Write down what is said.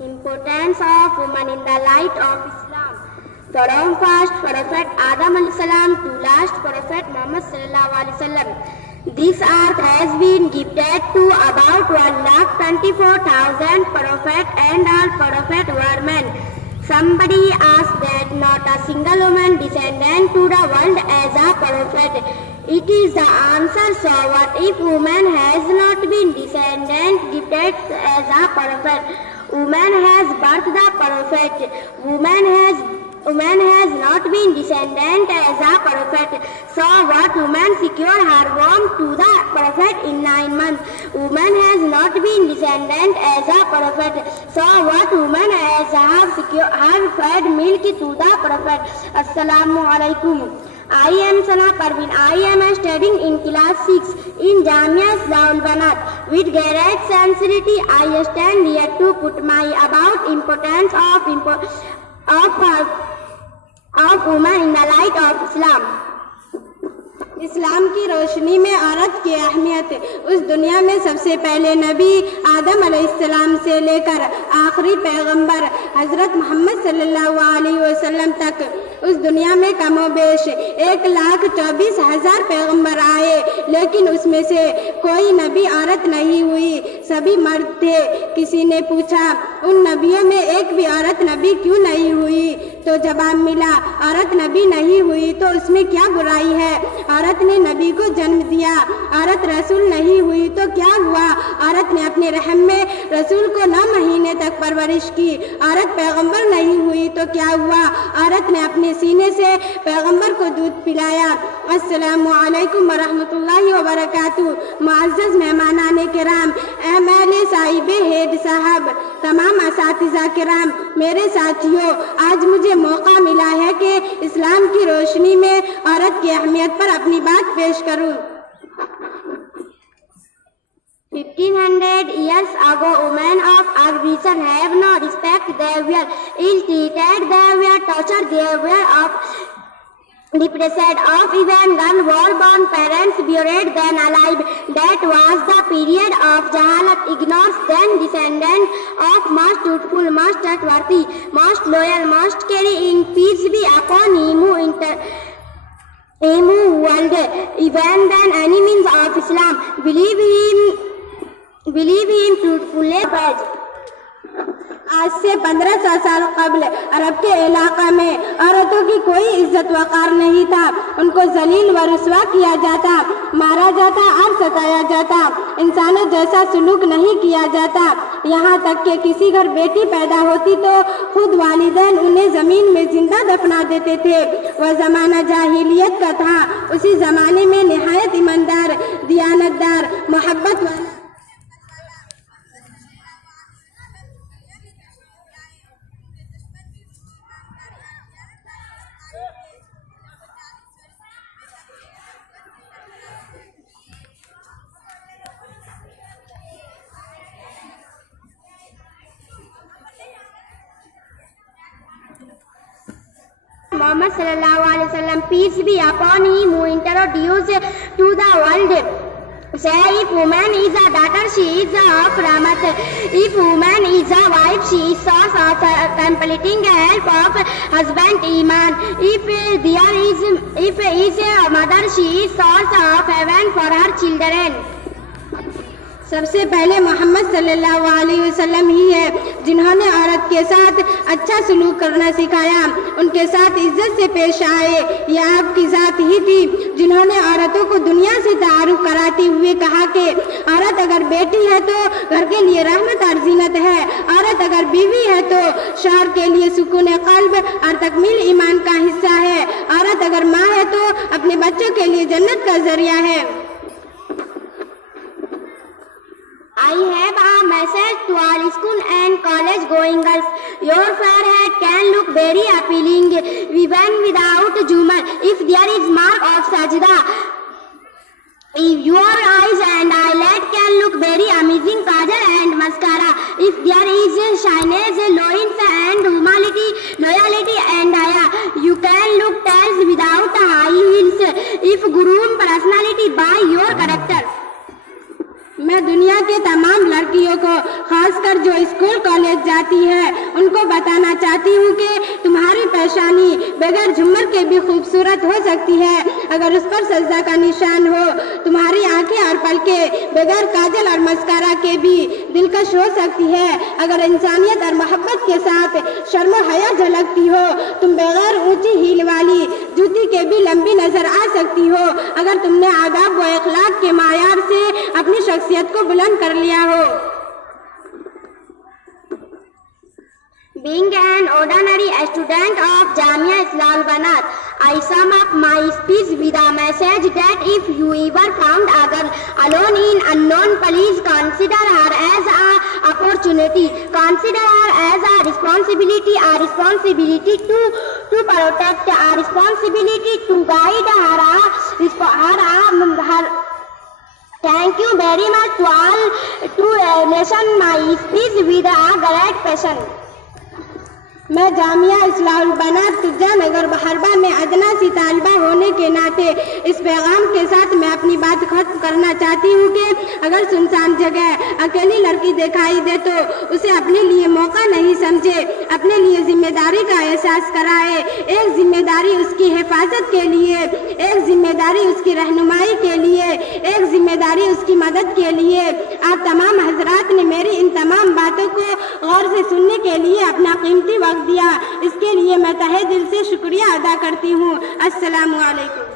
Importance of women in the light of Islam. From first Prophet Adam alayhi salam to last Prophet Muhammad sallallahu alaihi wasallam, this earth has been gifted to about 1,24,000 prophets and all prophets were men. Somebody asked that not a single woman descended to the world as a prophet. It is the answer. So what if woman has not been descended gifted as a prophet? Woman has birthed the prophet. Woman has not been descendant as a prophet. So what woman secured her womb to the prophet in 9 months? Woman has not been descendant as a prophet. So what woman has fed milk to the prophet? Assalamu alaikum. I am Sana Parveen. I am studying in class 6 in Jamia Islamul Banat. With great sincerity, I stand here to put my about importance of women in the light of Islam. इस्लाम की रोशनी में औरत की अहमियत। उस दुनिया में सबसे पहले नबी आदम अलैहिस्सलाम से लेकर आखिरी पैगंबर हजरत मोहम्मद सल्लल्लाहु अलैहि वसल्लम तक उस दुनिया में कमोबेश 1,24,000 पैगंबर आए, लेकिन उसमें से कोई नबी औरत नहीं हुई, सभी मर्द थे। किसी ने पूछा उन नबियों में एक भी औरत नबी क्यों नहीं हुई? तो जवाब मिला, औरत नबी नहीं हुई तो उसमें क्या बुराई है? औरत ने नबी को जन्म दिया। औरत रसूल नहीं हुई तो क्या हुआ? औरत ने अपने रहम में रसूल को 9 महीने तक परवरिश की। औरत पैगंबर नहीं हुई तो क्या हुआ? औरत ने अपने सीने से पैगंबर को दूध पिलाया। अस्सलामु अलैकुम व रहमतुल्लाहि व बरकातुहू। मुअज़्ज़ज़ मेहमानाने किराम, अहले साहिब हेड साहब, तमाम असातिज़ा किराम, मेरे साथियों, आज मुझे मौका मिला है कि इस्लाम की रोशनी में औरत की अहमियत पर अपनी बात पेश करूं। 1500 years ago, women of our region have no respect. They were ill-treated, they were tortured, they were depressed of, even one war-born parents buried then alive. That was the period of Jahalat, ignorance. Then descendant of most truthful, most trustworthy, most loyal, most caring, peace be upon him who world, even then enemies of Islam, believe him truthfully. आज से 1500 साल कबल अरब के इलाका में औरतों की कोई इज्जत वकार नहीं था। उनको जलील व रुस्वा किया जाता, मारा जाता और सताया जाता, इंसानों जैसा सुलूक नहीं किया जाता। यहाँ तक कि किसी घर बेटी पैदा होती तो खुद वालिदैन उन्हें जमीन में जिंदा दफना देते थे। वह जमाना जाहिलियत का था। उसी जमाने में निहायत ईमानदार, दियानतदार, मोहब्बत वाला Muhammad sallallahu alaihi wasallam, peace be upon him, who introduced to the world. Say, if woman is a daughter, she is of Rahmat. If woman is a wife, she is source of completing help of husband Iman. If is a mother, she is source of heaven for her children. सबसे पहले मोहम्मद सल्लल्लाहु अलैहि वसल्लम ही है जिन्होंने औरत के साथ अच्छा सलूक करना सिखाया, उनके साथ इज्जत से पेश आए। यह आपकी जात ही थी जिन्होंने औरतों को दुनिया से तारुफ कराते हुए कहा कि औरत अगर बेटी है तो घर के लिए रहमत और जीनत है, औरत अगर बीवी है तो शौहर के लिए सुकून कल्ब और तकमील ईमान का हिस्सा है, औरत अगर माँ है तो अपने बच्चों के लिए जन्नत का जरिया है। I have a message to all school and college going girls. Your fair head can look very appealing even without Jumar. If there is mark of sajda, if your eyes and eyelid can look very amazing, kajal and mascara. If there is shyness, loyalty and loyalty and haya, you can look tails without high heels. by your character. मैं दुनिया के तमाम लड़कियों को, खासकर जो school college जाती है, उनको बताना चाहती हूँ कि तुम्हारी पेशानी बगैर झुम्मर के भी खूबसूरत हो सकती है अगर उस पर सजदा का निशान हो। तुम्हारी आंखें और पलकें बगैर काजल और मस्कारा के भी दिलकश हो सकती है अगर इंसानियत और मोहब्बत के साथ शर्म हया झलकती हो। तुम बगैर ऊंची हील वाली जूती के भी लंबी नजर आ सकती हो अगर तुमने आदाब व अखलाक के मायार से अपनी शख्सियत को बुलंद कर लिया हो। Being an ordinary student of Jamia Islam Banat, I sum up my speech with a message that if you ever found a girl alone in unknown, please consider her as an opportunity. Consider her as a responsibility to protect, a responsibility to guide her. Thank you very much to all to listen my speech with a great passion. मैं जामिया इस्लाहुल बनात तुज्जा नगर बहरबा में अदना सी तालिबा होने के नाते इस पैगाम के साथ मैं अपनी बात खत्म करना चाहती हूँ कि अगर सुनसान जगह अकेली लड़की दिखाई दे तो उसे अपने लिए मौका नहीं समझे, अपने लिए जिम्मेदारी का एहसास कराए। एक जिम्मेदारी उसकी हिफाजत के लिए, एक जिम्मेदारी उसकी रहनुमाई के लिए, एक जिम्मेदारी उसकी मदद के लिए। आप तमाम हजरात ने मेरी इन तमाम बातों को गौर से सुनने के लिए अपना कीमती वक्त दिया, इसके लिए मैं तहे दिल से शुक्रिया अदा करती हूँ। अस्सलामु अलैकुम।